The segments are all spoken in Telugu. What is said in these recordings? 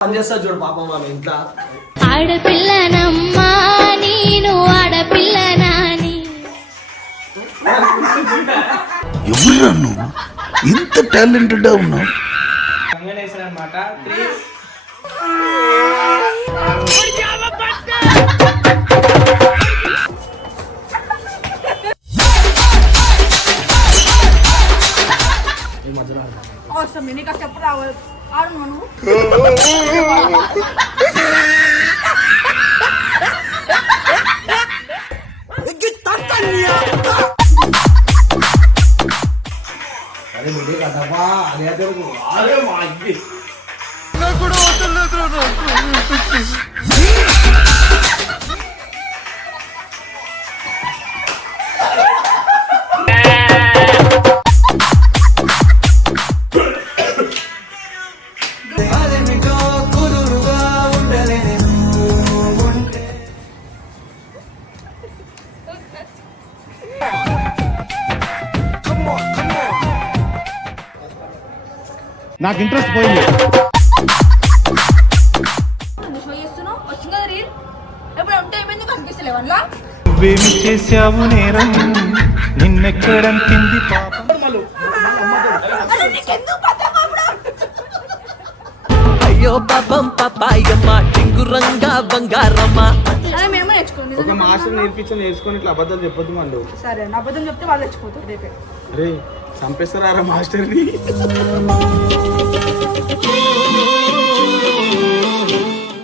పని చేస్తా చూడు పాపం ఆమె ఇంట్లో. ఆడపిల్లనమ్మా నేను ఆడపిల్లనాని. నువ్వు? ఇంత టాలెంటెడ్ ఉన్నావు. కంగనేశ్వర అనమాట త్రీ అవసరం నీకు చెప్పు రావాలి? ఆడు నువ్వు అరే మీరే కదమ్మా అదే అదే అరే మా ఇంటి నాకు ఇంట్రెస్ట్ పోయింది షో ఏమైంది? కనిపిస్తలేవు అందులో నువ్వేమి నేరం? నిన్నెక్కడంతింది పాపం? అయ్యో పాపం పాపాయమ్మ టింగురంగా బంగారమ్మ. ఒక మాస్టర్ నేర్పించి నేర్చుకొని ఇట్లా అబద్ధాలు చెప్పొద్దు మళ్ళీ సరే అబద్ధం చెప్తే వాళ్ళు తెచ్చిపోతారు రేపే. రే చంపేస్తారా మాస్టర్ని?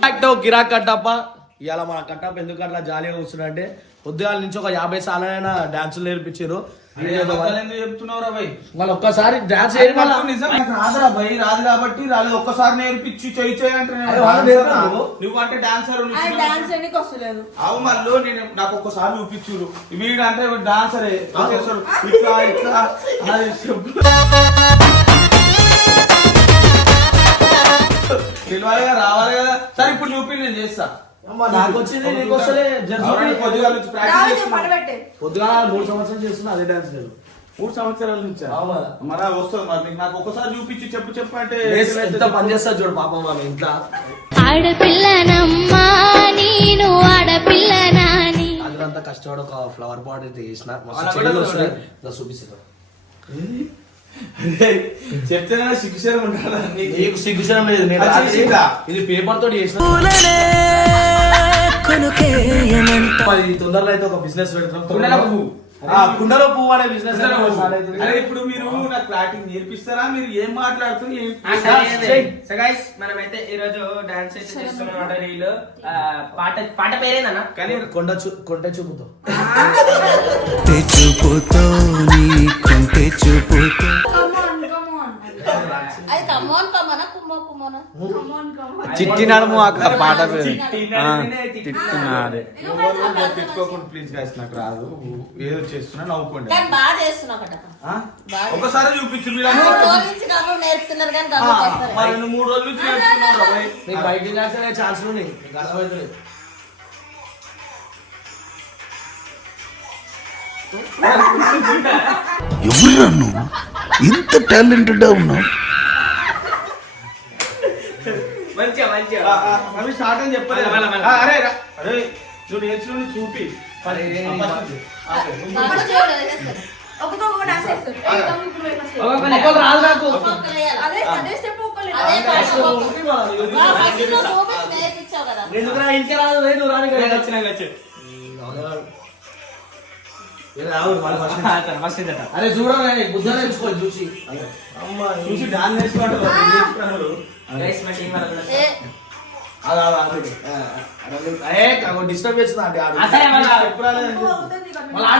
యాక్టో గిరాక్ కట్టప్ప ఇవాళ మన కట్టప్ప ఎందుకు అట్లా జాలీగా కూర్చున్నాడంటే పొద్దుగాల నుంచి ఒక యాభై సార్లైనా డాన్సులు నేర్పించారు. వాళ్ళు ఒక్కసారి డాన్స్ రాదురా భయ్ రాదు కాబట్టి రాలేదు. ఒక్కసారి నేర్పించి చేయి చేయి అంటే నేను అరే వాళ్ళు dancer నేర్పరా. రా. నువ్వు? అంటే డాన్సర్ అవు మళ్ళీ నేను నాకు ఒక్కసారి చూపించురు వీడు అంటే డాన్సరే ఇట్లా ఇట్లా. తెలియాలి కదా రావాలి కదా. సరే ఇప్పుడు చూపి నేను చేస్తా. నాకు వచ్చింది వస్తలే నుంచి ప్రాక్టీస్ పెట్టే పొద్దుగా మూడు సంవత్సరాలు చేస్తున్నా అదే డాన్స్ నేను మూడు సంవత్సరాల నుంచి? మరి వస్తుంది మరి నీకు నాకు ఒక్కసారి చూపించి చెప్పు చెప్పు అంటే ఎంత పని చేస్తా చూడు పాపం ఆమె ఇంట్లో. ఆడపిల్లనమ్మా నేను ఆడపిల్లనాని అదంతా కష్టపడి ఒక ఫ్లవర్ పాట్ అయితే చేసిన చూపిస్తాను చెప్తేనే సిగ్గుసేరం ఉంటుందా నీకు? లేదు నేను? ఇది పేపర్ తోటి చేసిన. తొందరలో అయితే ఒక బిజినెస్ కుండల పెడతాం పువ్వు. ఆ, కుండలో పువ్వు అనే బిజినెస్ అరే ఇప్పుడు మీరు నాకు ప్రాక్టీస్ నేర్పిస్తారా? మీరు ఏం మాట్లాడుతుంది ఏం సో గైస్ మనమైతే ఈ రోజు డాన్స్ చేస్తున్నాం అన్నమాట రీల్ పాట పాట పేరేందన్న? కానీ కొండ చూ కొంట చూపుతో. చూపుతో నీ కొంటే చూపుతో. నడుము అక్క పాట తిట్టుకోకుండా ప్లీజ్ గాయస్ నాకు రాదు. ఏదో చేస్తున్నా నవ్వుకోండి? ఒకసారి చూపించు మీరు మూడు. రోజుల బయట. ఛాన్స్ ఉన్నాయి. నువ్వు ఇంత టాలెంటెడ్ ఉన్నావు. మంచిగా మంచిగా. ఆ, ఆ, అవి స్టార్ట్ అని చెప్పలేదు అరే. అరే నువ్వు నేర్చుకుని చూపి. ఎందుకు రాదు? నువ్వు రాని కదా. అరే చూడరా బుద్ధ నేర్చుకో చూసి. అమ్మా చూసి డాన్స్ ఏ, అరే డిస్టర్బ్ చేస్తున్నా మళ్ళా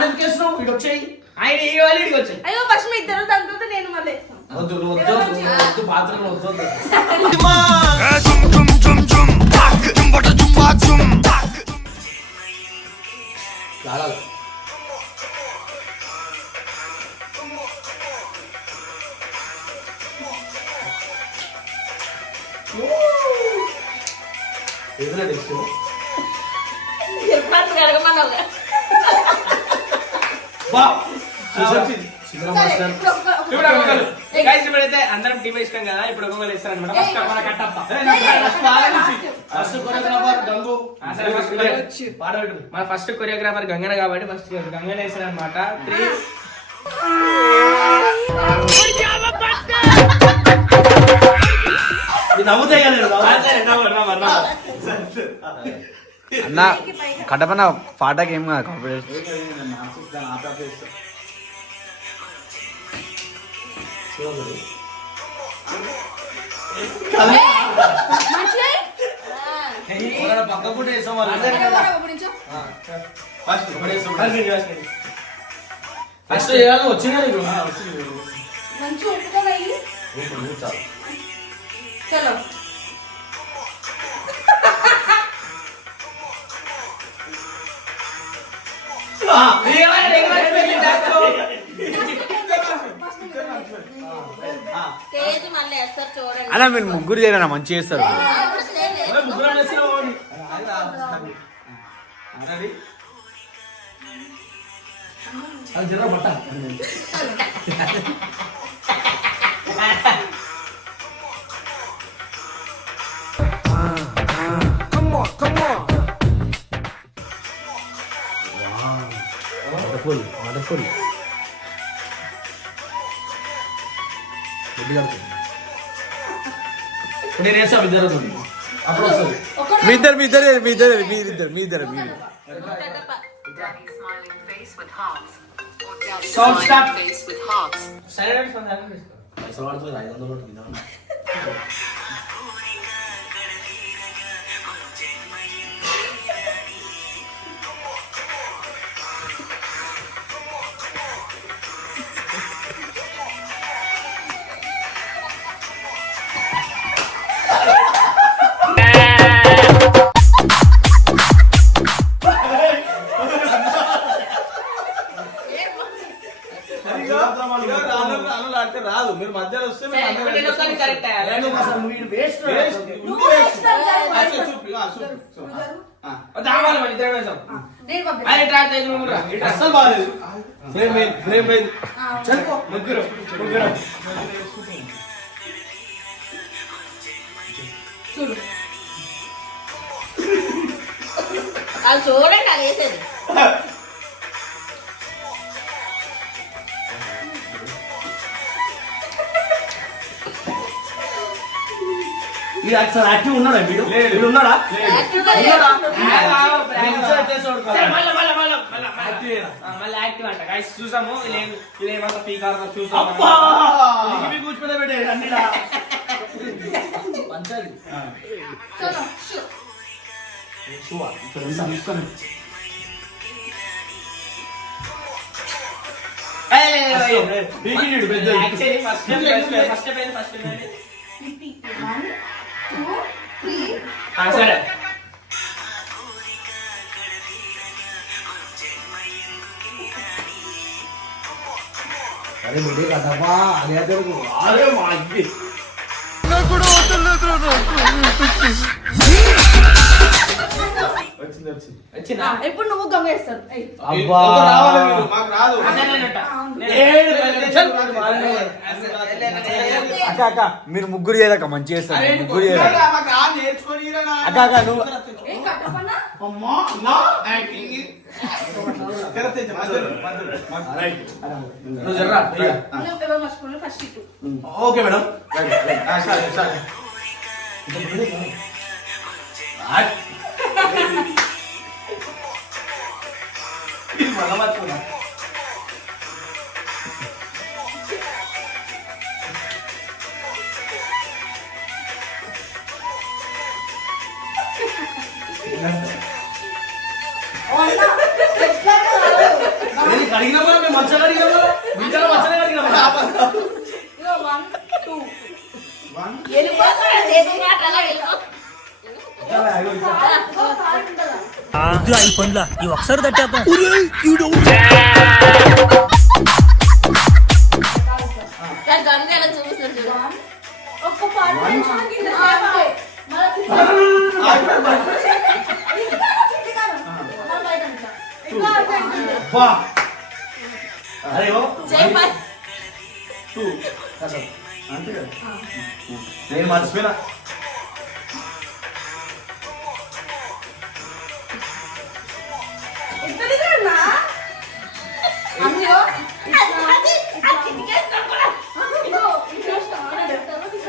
ఇటు వచ్చేయి. ఆయన ఈ వాళ్ళు ఇడికి వచ్చాయి అయ్యో ఫస్ట్ మీ ఇద్దరు దాని తర్వాత నేను మళ్ళీ వద్దు వద్దు వద్దు వద్దు ఫస్ట్ కొరియోగ్రాఫర్ గంగన కాబట్టి ఫస్ట్ గంగన వేసారు అనమాట త్రీ అన్న కడపన పాటకి ఏం కాదు కాంపిటీషన్ మంచిగా పక్క పూట వేసాం వాళ్ళు ఫస్ట్ ఫస్ట్ చేయాలి వచ్చిందా నీకు? మంచిగా ఒప్పుకోవాలి చాలు. చలో. స్టేజ్ మళ్ళీ వేస్తారు చూడండి. అన్న మీరు ముగ్గురు చేయరా మంచి చేస్తారు. అది జర్ర పట్ట వండర్ఫుల్ వండర్ఫుల్ నేను వేసా ఇద్దరు అప్పుడు వస్తుంది మీ ఇద్దరు మీ ఇద్దరు మీ ఇద్దరు మీరిద్దరు మీ ఇద్దరు మీరు Sound stop. Face with hearts. Silent and sound. Sound with I don't know what to do. అందరం కరెక్ట్ ఏంటో అసలు నువ్వు ఈడు waste రా. వేస్ట్. నువ్వు వేస్ట్. రా. ఆ, ఆ. ఆ. దావాలి మరి ఇద్దరం వేసాం నేను పంపిస్తా. అది ట్రాక్ అయితే నువ్వు రా. అస్సలు బాగాలేదు ఫ్రేమ్ పోయింది ఫ్రేమ్ పోయింది చల్ ముగ్గురు ముగ్గురు. చూడు. అది చూడండి అది వేసేది. ఇది అసలు యాక్టివ్ ఉన్నాడా వీడు వీడు ఉన్నాడా చూసాము వీళ్ళేమంతా పీకార్ చూసాము కూర్చునే పెట్టే first first first Repeat. One, two, three. సరే అరే మీడే కదమ్మా అదే అదే అరే మా అగ్గి వచ్చింది వచ్చింది వచ్చిందా ఆ, ఇప్పుడు నువ్వు గంగ వేస్తారు ఏయ్. అబ్బా ఒక రావాలి మీరు, మాకు రాదు అదేనంట. ఏడు చల్ మారే. అక్క అక్క మీరు ముగ్గురు చేయదక్క మంచి చేస్తారు ముగ్గురు నా. అక్క, అక్క, నువ్వు- ఏం కట్టపన్నా అంతే కదా నేను మర్చిపోయినా. ఇద్దరిదేనా? అది అది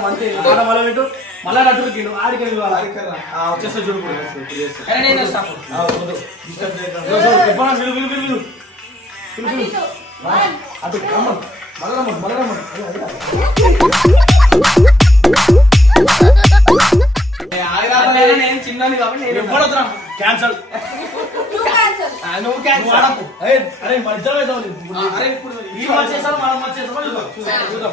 మంచి ఆడ మళ్ళీ పెట్టు. మళ్ళా నటు కిండు ఆడికి వెళ్ళి ఆ వచ్చేస్తా చూడు. అరే. అటు రమ్మను. అరే నేను చిన్నది కాబట్టి? క్యాన్సల్ నువ్వు క్యాన్సల్ అరే ఇప్పుడు. అరే ఇప్పుడు ఈ మ్యాచ్ చేస్తాం మనం మ్యాచ్ చేస్తామా చూద్దాం. చూద్దాం.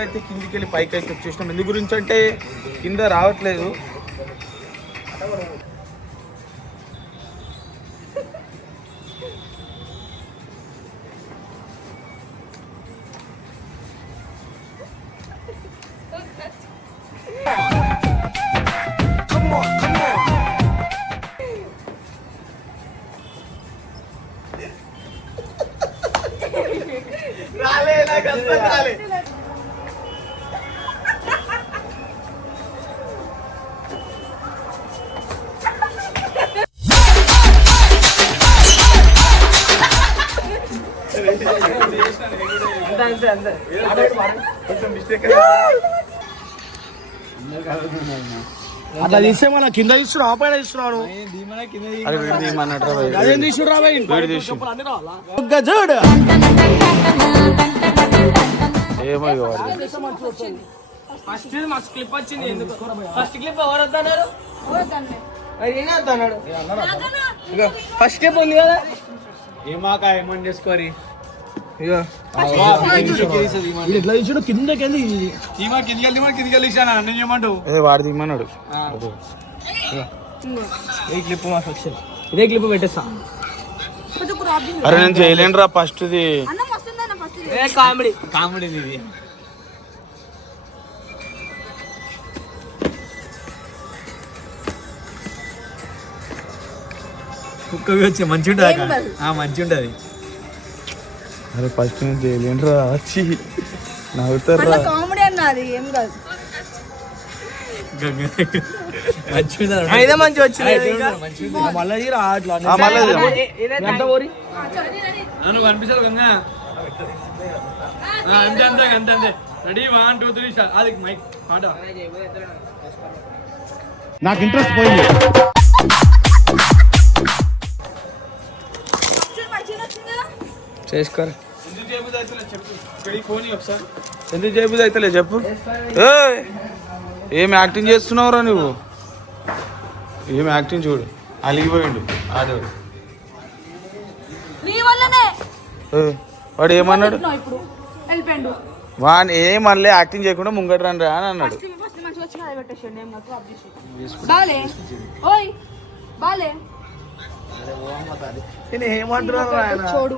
అయితే కిందికి వెళ్ళి పైకి అయితే వచ్చేసినాం ఎందు గురించి అంటే కింద రావట్లేదు. అట్లా తీస్తే మన కింద పైన అరే వీడు తీయమన్నట్రా భయ్. అదేం తీసుకురా చూడు. ఏమో. ఫస్ట్ మస్తు క్లిప్ వచ్చింది ఎందుకు? ఫస్ట్ క్లిప్ ఎవరు వద్దన్నారు? నేనే వద్దన్నాడు. ఫస్ట్ స్టెప్ ఉంది కదా? ఏమాక ఏమని చేసుకోరి? వాడు తీయమన్నాడు క్లిప్ మా సెక్షన్ ఇదే క్లిప్ పెట్టేస్తా. అరే నేను చేయలేనురా ఫస్ట్ ది అన్నం వస్తుందన్న ఫస్ట్ ఇది. కామెడీ ఇది. కుక్క వచ్చి మంచి ఉంటుంది మంచి ఉంటుంది అరే ఫస్ట్ నేను చేయలేనురా వచ్చి నవ్వుతారా అట్లా కామెడీ అన్నది ఏం కాదు మంచి ఇదే మంచి వచ్చింది ఇంకా. మళ్ళీ తీరా అట్లా ఆ, మళ్ళీ ఇది. ఏ- ఏ- ఇదే ఎంత పోరి నువ్వు కనిపిస్తావు గంగా ఆ, అంతే అంతే అంతే అంతే ready one two three start అది మైక్ పాట నాకు ఇంట్రెస్ట్ పోయింది చేసుకోరు. ఎందుకు చేయబుద్ది అయితే చెప్పు. ఏయ్! ఏం యాక్టింగ్ చేస్తున్నావురా నువ్వు? ఏం యాక్టింగ్ చూడు. అలిగిపోయిండు. వాడు ఏమన్నాడు? వాడిని ఏమనలే యాక్టింగ్ చేయకుండా ముంగట రండి రా అని అన్నాడు. నేను ఏమంటున్నాను చూడు.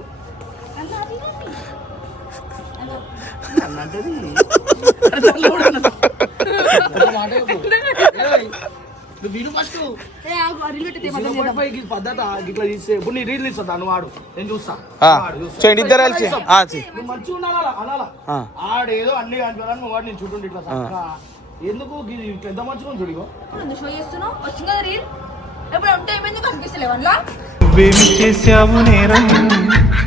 విను ఫస్ట్ పద్ధత తీస్తే ఇప్పుడు నీ రీల్ ఇస్తా నువ్వు వాడు నేను చూస్తా. చేయండి ఇద్దరు కలిసి ఆ, చెయ్. నువ్వు మంచిగా ఉండాలా అనాలా. ఆడేదో అన్ని కనిపించాలని నువ్వు వాడు నేను చూడండి ఇట్లా. ఎందుకు ఎంత మంచిగా ఉంది చూడు ఇగో. నువ్వు షో చేస్తున్నావు వచ్చింది కదా రీల్ ఎప్పుడు ఉంటే ఏమైంది కనిపిస్తలేవు అందులో నువ్వేమి చేశావు నేరం?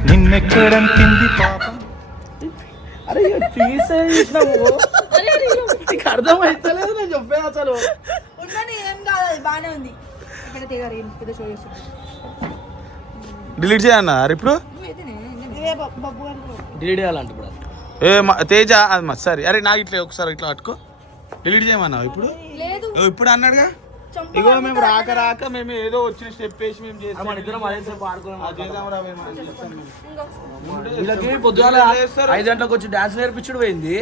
నిన్నెక్కడంపింది పాపం? అరే తీసే చూసినావు నీకు నేను అసలు. ఏం కాదు అది బాగానే ఉంది. డిలీట్ చేయన్నా ఇప్పుడు? డిలీట్ చేయాలంట ఇప్పుడు. ఏ మ- తేజ అది మ- సరే. అరే నాకు ఇట్లా ఒకసారి ఇట్లా పట్టుకో. డిలీట్ చేయమన్నావు ఇప్పుడు? లేదు. ఓ, ఇప్పుడు అన్నాడుగా? ఇగో మేము రాక రాక మేము ఏదో వచ్చిన స్టెప్ వేసి మేము చేస్తాం మన ఇద్దరం అది పొద్దుగాల చేస్తారు. ఐదు గంటలకు వచ్చి డాన్స్ నేర్పించుడు పోయింది.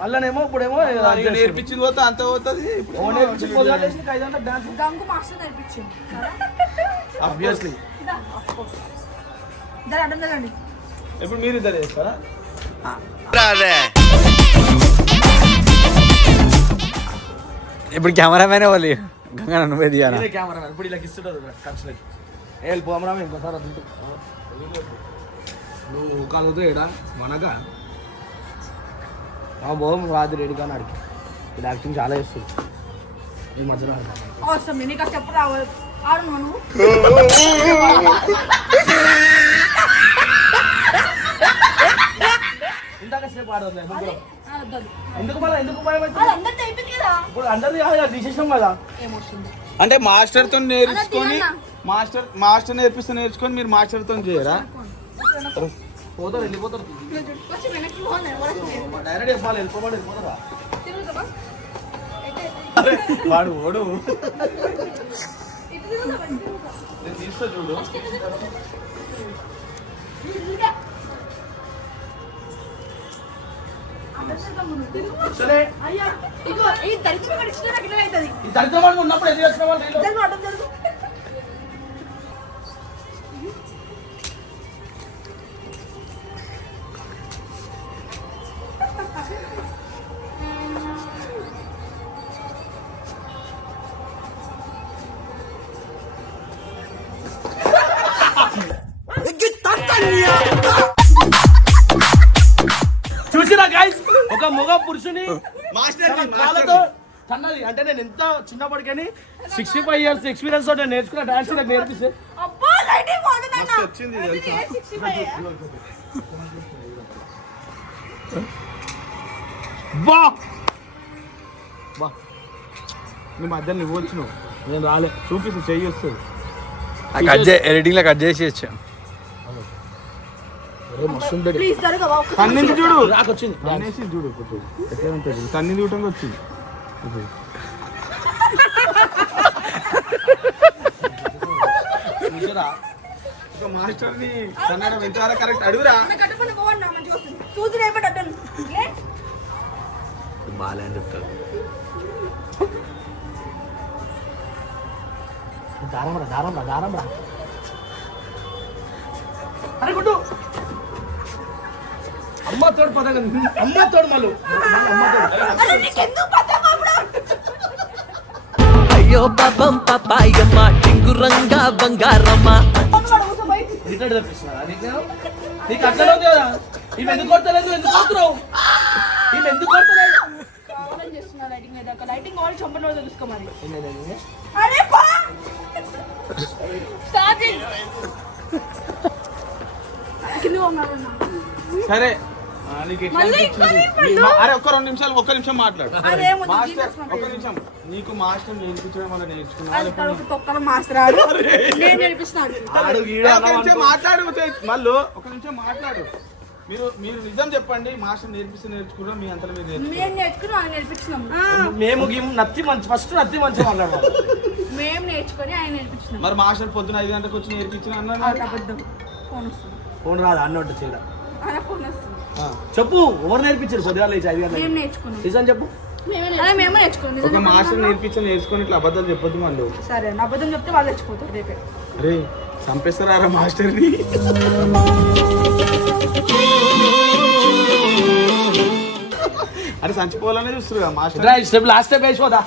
వాళ్ళనేమో ఇప్పుడేమో నేర్పించింది పోతే అంత పోతుంది. ఐదు గంటలకు డాన్స్ గంగు మాస్టర్ నేర్పించింది ఆబ్వియస్లీ ఇప్పుడు మీరు ఇద్దరు చేస్తారా? ఇప్పుడు కెమెరామెన్ వాళ్ళు గంగా నువ్వే తీయాలా కెమెరా ఇప్పుడు ఇలా ఇస్తుంటారు ఖర్చులకి. ఏ వెళ్ళిపోమరా ఇంకోసారి వద్దు. నువ్వు కలుగుతూ ఏడా మనక బోమ్ రాత్రి రెడీ కానీ అడిగి ఇది యాక్టింగ్ చాలా చేస్తుంది ఈ మధ్యలో. అవసరం. నీకు స్టెప్ రావాలి. ఆడు నువ్వు? ఇందాక సేపు ఆడదు. ఎందుకు మళ్ళీ ఎందుకు ఇప్పుడు అందరిది కాదు కదా, తీసేసినాం కదా. అంటే మాస్టర్తో నేర్చుకొని మాస్టర్ మాస్టర్ నేర్పిస్తే నేర్చుకొని మీరు మాస్టర్తో చేయరా? పోతారు వెళ్ళిపోతారు. డైరెక్ట్ చెప్పాలి వెళ్ళిపోతారా? తిరుగుతావా? వాడు ఓడు? నేను తీస్తా చూడు. సరే. ఈ దరిద్రం ఉన్నప్పుడు ఎదురు వచ్చిన వాళ్ళు కాళ్ళతో తన్నది అంటే నేను ఎంత చిన్నప్పటికని సిక్స్టీ ఫైవ్ ఇయర్స్ ఎక్స్పీరియన్స్ నేను నేర్చుకున్న డాన్స్ నాకు నేర్పిస్తే. అబ్బా లైటింగ్ బాగుంటుందన్న వచ్చింది ఇది ఏ 65 బా! బా. నీ మధ్యలో నువ్వు వచ్చినావు. నేను రాలే. చూపిస్తు చెయ్యి వస్తుంది. కట్ చే ఎడిటింగ్లో కట్ చేసేయచ్చు అరే కన్నింది చూడు. రాకొచ్చింది. కన్నేసి చూడు ఇప్పుడు ఎట్లా ఉంటుంది? కన్నింది చూడటం వచ్చింది. కన్నడ ఎంతవరకు కరెక్ట్. అడుగురా. బాలే అని చెప్తారు దారం రా దారం రా దారం రా. అరే గుడ్డు. అమ్మ తోడు పదగం అమ్మ తోడు మళ్ళు అయ్యో పాపం పాపాయమ్మ టింగురంగా బంగారమ్మ. రిటర్న్ తెప్పిస్తున్నా నీకు ఉంది కదా? ఇవి ఎందుకు కొడతలేదు? ఎందుకు కొడుతున్నావు? ఇవి ఎందుకు కొడతలేదు? లైటింగ్ అరే పా! స్టార్టింగ్ ఉన్నారు సరే అరే ఒక్క రెండు నిమిషాలు ఒక్క నిమిషం మాట్లాడు. మాస్టర్ ఒక్క నిమిషం. నీకు మాస్టర్ నేర్పించడం వల్ల నేర్చుకున్నా. నిమిషం మాట్లాడు మళ్ళీ ఒక నిమిషం మాట్లాడు. మీరు మీరు నిజం చెప్పండి. మాస్టర్ నేర్పిస్తే నేర్చుకున్నాం మీ అంతలో మీరు నేర్చుకున్నారు మేము నేర్చుకుని ఆయన నేర్పించినాం. మేము గిమ్ నత్తి మంచి ఫస్ట్ నత్తి మంచి మాట్లాడాలి మేము నేర్చుకొని ఆయన నేర్పించినాం. మరి మాస్టర్ పొద్దున ఐదు గంటలకు వచ్చి నేర్పించిన అబద్ధం ఫోన్ వస్తుంది. ఫోన్ రాదు అన్నట్టు చేయడం ఫోన్ వస్తుంది. చెప్పు ఎవరు నేర్పించారు? పొద్దుగా లేచి ఐదు మేము గంటలకు నేర్చుకున్నాం. నిజం చెప్పు. అలా మేము నేర్చుకున్నాం. ఒక నిజంగా మాస్టర్ నేర్పించి నేర్చుకొని ఇట్లా అబద్ధాలు చెప్పొద్దు మళ్ళీ. సరే నా అబద్ధం చెప్తే వాళ్ళు తెచ్చిపోతారు రేపే. అరే చంపేస్తారా మాస్టర్ని? అరే చచ్చిపోవాలనే చూస్తారు కదా మాస్టర్. Step last step వేసిపోదా?